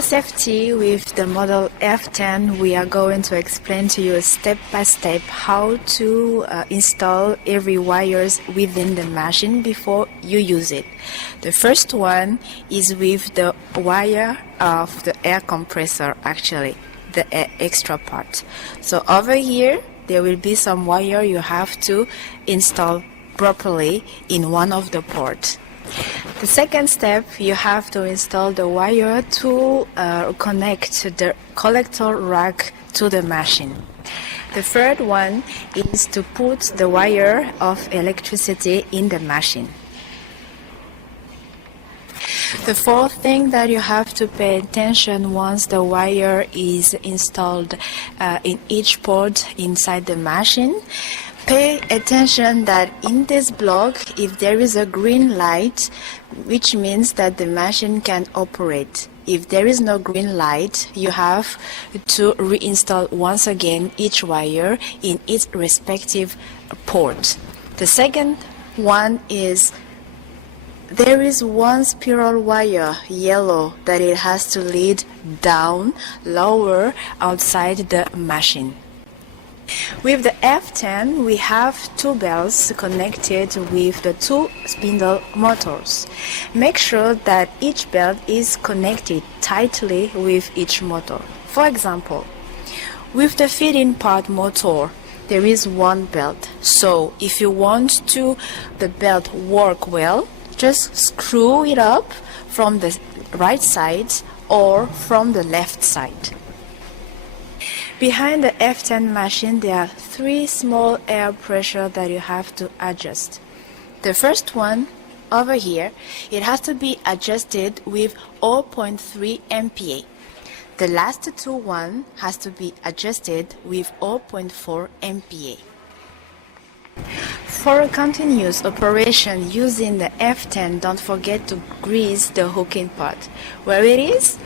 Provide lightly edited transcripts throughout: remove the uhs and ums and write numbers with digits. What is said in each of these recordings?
your safety, with the model F10, we are going to explain to you step by step how to install every wires within the machine before you use it. The first one is with the wire of the air compressor, actually, the extra part. So over here, there will be some wire you have to install properly in one of the ports. The second step, you have to install the wire to connect the collector rack to the machine. The third one is to put the wire of electricity in the machine. The fourth thing that you have to pay attention once the wire is installed in each port inside the machine, pay attention that in this block, if there is a green light, which means that the machine can operate. If there is no green light, you have to reinstall once again each wire in its respective port. The second one is there is one spiral wire, yellow, that it has to lead down, lower, outside the machine. With the F10, we have two belts connected with the two spindle motors. Make sure that each belt is connected tightly with each motor. For example, with the feed-in part motor, there is one belt. So if you want the belt work well, just screw it up from the right side or from the left side. Behind the F10 machine, there are three small air pressure that you have to adjust. The first one, over here, it has to be adjusted with 0.3 MPa. The last one has to be adjusted with 0.4 MPa. For a continuous operation using the F10, don't forget to grease the hooking part. Where it is?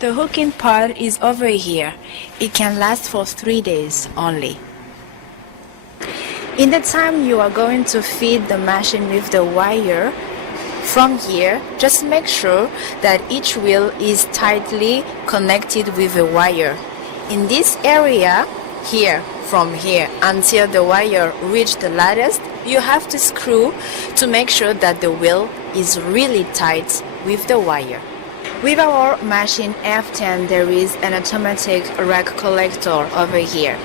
The hooking part is over here. It can last for 3 days only. In the time you are going to feed the machine with the wire, from here, just make sure that each wheel is tightly connected with the wire. In this area, here, from here until the wire reaches the lattice, you have to screw to make sure that the wheel is really tight with the wire. With our machine F10, there is an automatic rack collector over here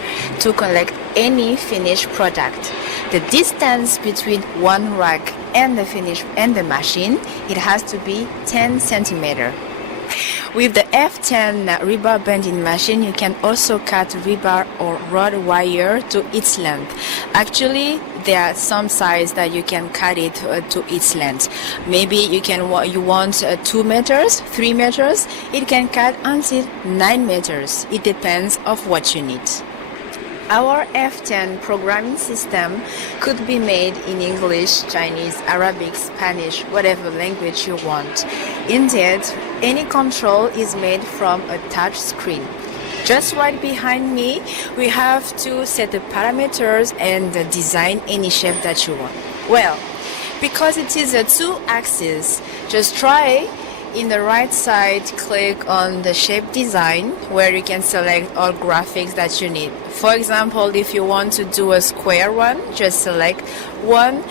to collect any finished product. The distance between one rack and the machine, it has to be 10 centimeters. With the F10 rebar bending machine, you can also cut rebar or rod wire to its length. Actually, there are some size that you can cut it to its length. Maybe you want 2 meters, 3 meters. It can cut until 9 meters. It depends of what you need. Our F10 programming system could be made in English, Chinese, Arabic, Spanish, whatever language you want. Indeed, any control is made from a touch screen. Just right behind me, we have to set the parameters and design any shape that you want. Well, because it is a 2-axis, just try in the right side, click on the shape design where you can select all graphics that you need. For example, if you want to do a square one, just select one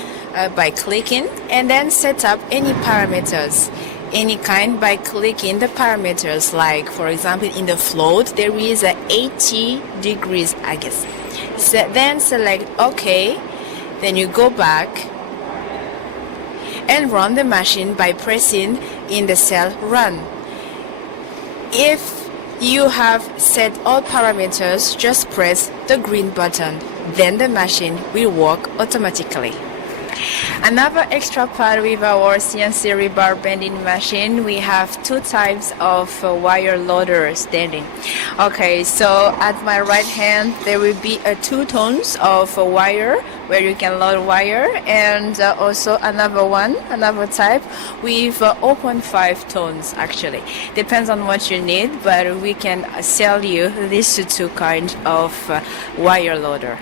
by clicking and then set up any parameters, any kind, by clicking the parameters. Like, for example, in the float, there is a 80 degrees, I guess. So then select OK, then you go back and run the machine by pressing in the cell Run. If you have set all parameters, just press the green button, then the machine will work automatically. Another extra part with our CNC rebar bending machine, we have two types of wire loader standing. Okay, so at my right hand there will be 2 tones of wire where you can load wire, and also another type with 0.5 tones. Actually, depends on what you need, but we can sell you these 2 kinds of wire loader.